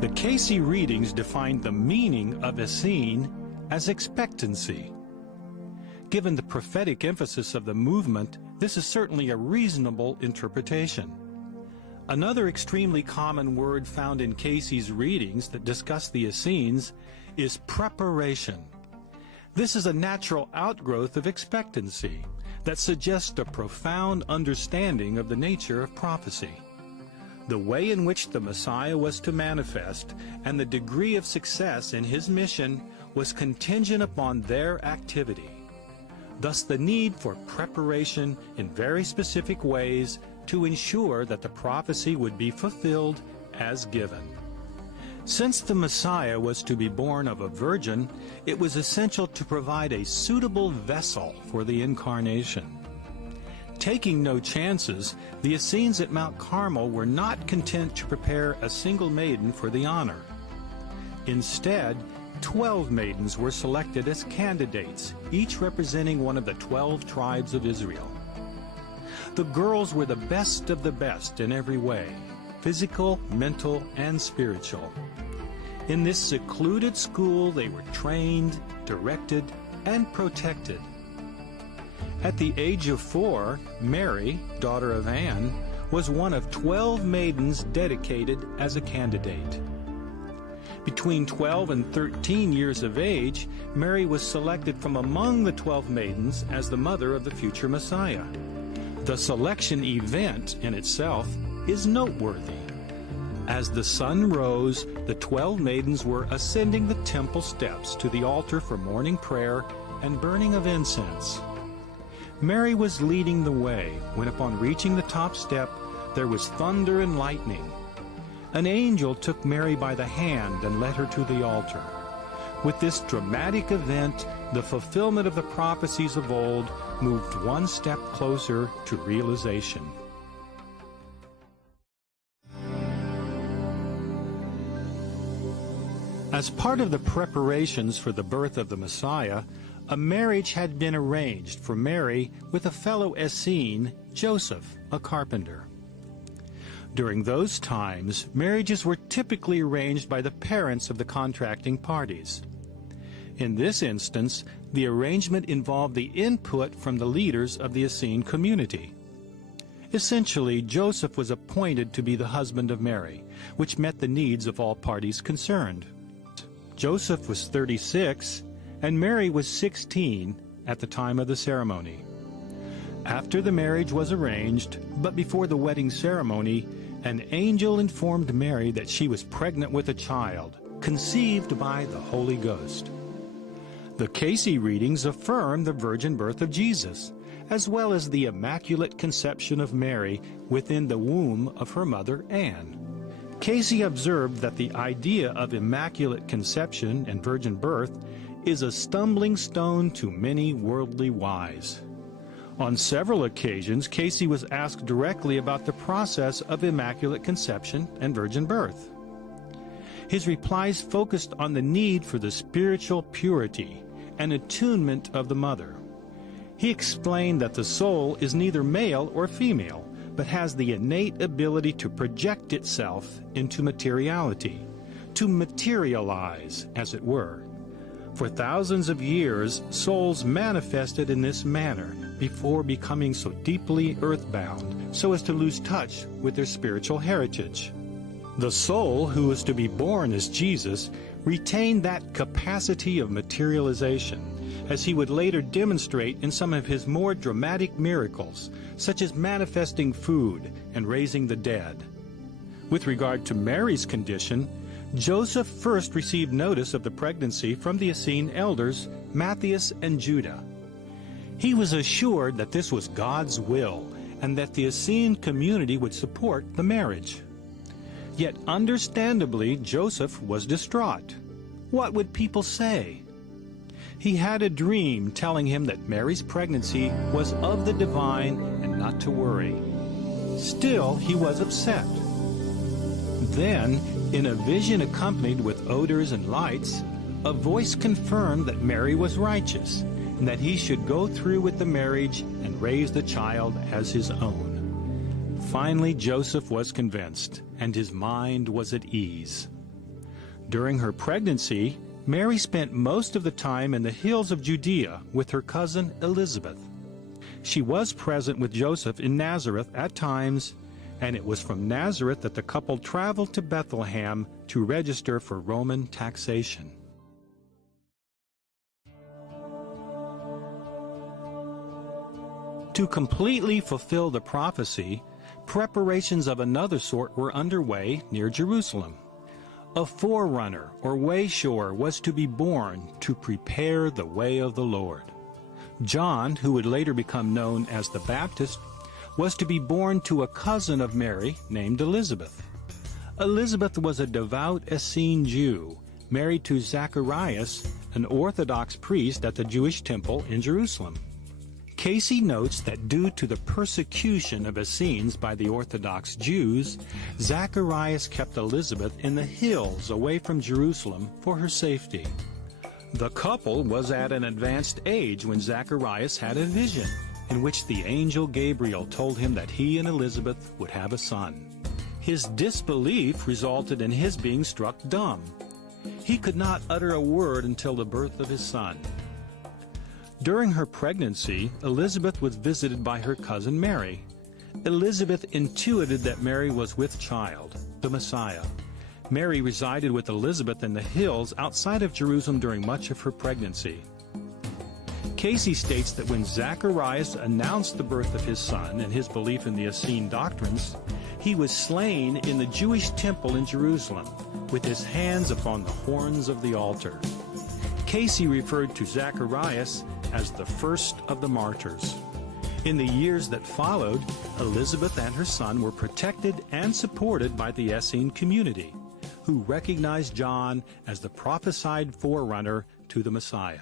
The Casey readings defined the meaning of Essene as expectancy. Given the prophetic emphasis of the movement, this is certainly a reasonable interpretation. Another extremely common word found in Casey's readings that discuss the Essenes is preparation. This is a natural outgrowth of expectancy that suggests a profound understanding of the nature of prophecy. The way in which the Messiah was to manifest and the degree of success in his mission was contingent upon their activity. Thus the need for preparation in very specific ways to ensure that the prophecy would be fulfilled as given. Since the Messiah was to be born of a virgin, it was essential to provide a suitable vessel for the incarnation. Taking no chances, the Essenes at Mount Carmel were not content to prepare a single maiden for the honor. Instead, 12 maidens were selected as candidates, each representing one of the 12 tribes of Israel. The girls were the best of the best in every way, physical, mental, and spiritual. In this secluded school, they were trained, directed, and protected. At the age of 4, Mary, daughter of Anne, was one of 12 maidens dedicated as a candidate. Between 12 and 13 years of age, Mary was selected from among the 12 maidens as the mother of the future Messiah. The selection event in itself is noteworthy. As the sun rose, the 12 maidens were ascending the temple steps to the altar for morning prayer and burning of incense. Mary was leading the way when, upon reaching the top step, there was thunder and lightning. An angel took Mary by the hand and led her to the altar. With this dramatic event, the fulfillment of the prophecies of old moved one step closer to realization. As part of the preparations for the birth of the Messiah, a marriage had been arranged for Mary with a fellow Essene, Joseph, a carpenter. During those times, marriages were typically arranged by the parents of the contracting parties. In this instance, the arrangement involved the input from the leaders of the Essene community. Essentially, Joseph was appointed to be the husband of Mary, which met the needs of all parties concerned. Joseph was 36, and Mary was 16 at the time of the ceremony. After the marriage was arranged, but before the wedding ceremony, an angel informed Mary that she was pregnant with a child, conceived by the Holy Ghost. The Casey readings affirm the virgin birth of Jesus, as well as the immaculate conception of Mary within the womb of her mother Anne. Casey observed that the idea of immaculate conception and virgin birth is a stumbling stone to many worldly wise. On several occasions, Casey was asked directly about the process of immaculate conception and virgin birth. His replies focused on the need for the spiritual purity and attunement of the mother. He explained that the soul is neither male or female, but has the innate ability to project itself into materiality, to materialize, as it were. For thousands of years, souls manifested in this manner before becoming so deeply earthbound so as to lose touch with their spiritual heritage. The soul who was to be born as Jesus retained that capacity of materialization, as he would later demonstrate in some of his more dramatic miracles, such as manifesting food and raising the dead. With regard to Mary's condition, Joseph first received notice of the pregnancy from the Essene elders, Matthias and Judah. He was assured that this was God's will and that the Essene community would support the marriage. Yet understandably, Joseph was distraught. What would people say? He had a dream telling him that Mary's pregnancy was of the divine and not to worry. Still, he was upset. Then, in a vision accompanied with odors and lights, a voice confirmed that Mary was righteous and that he should go through with the marriage and raise the child as his own. Finally, Joseph was convinced, and his mind was at ease. During her pregnancy, Mary spent most of the time in the hills of Judea with her cousin Elizabeth. She was present with Joseph in Nazareth at times, and it was from Nazareth that the couple traveled to Bethlehem to register for Roman taxation. To completely fulfill the prophecy, preparations of another sort were underway near Jerusalem. A forerunner or wayshower was to be born to prepare the way of the Lord. John, who would later become known as the Baptist, was to be born to a cousin of Mary named Elizabeth. Elizabeth was a devout Essene Jew, married to Zacharias, an Orthodox priest at the Jewish temple in Jerusalem. Casey notes that due to the persecution of Essenes by the Orthodox Jews, Zacharias kept Elizabeth in the hills away from Jerusalem for her safety. The couple was at an advanced age when Zacharias had a vision in which the angel Gabriel told him that he and Elizabeth would have a son. His disbelief resulted in his being struck dumb. He could not utter a word until the birth of his son. During her pregnancy, Elizabeth was visited by her cousin Mary. Elizabeth intuited that Mary was with child, the Messiah. Mary resided with Elizabeth in the hills outside of Jerusalem during much of her pregnancy. Casey states that when Zacharias announced the birth of his son and his belief in the Essene doctrines, he was slain in the Jewish temple in Jerusalem with his hands upon the horns of the altar. Casey referred to Zacharias as the first of the martyrs. In the years that followed, Elizabeth and her son were protected and supported by the Essene community, who recognized John as the prophesied forerunner to the Messiah.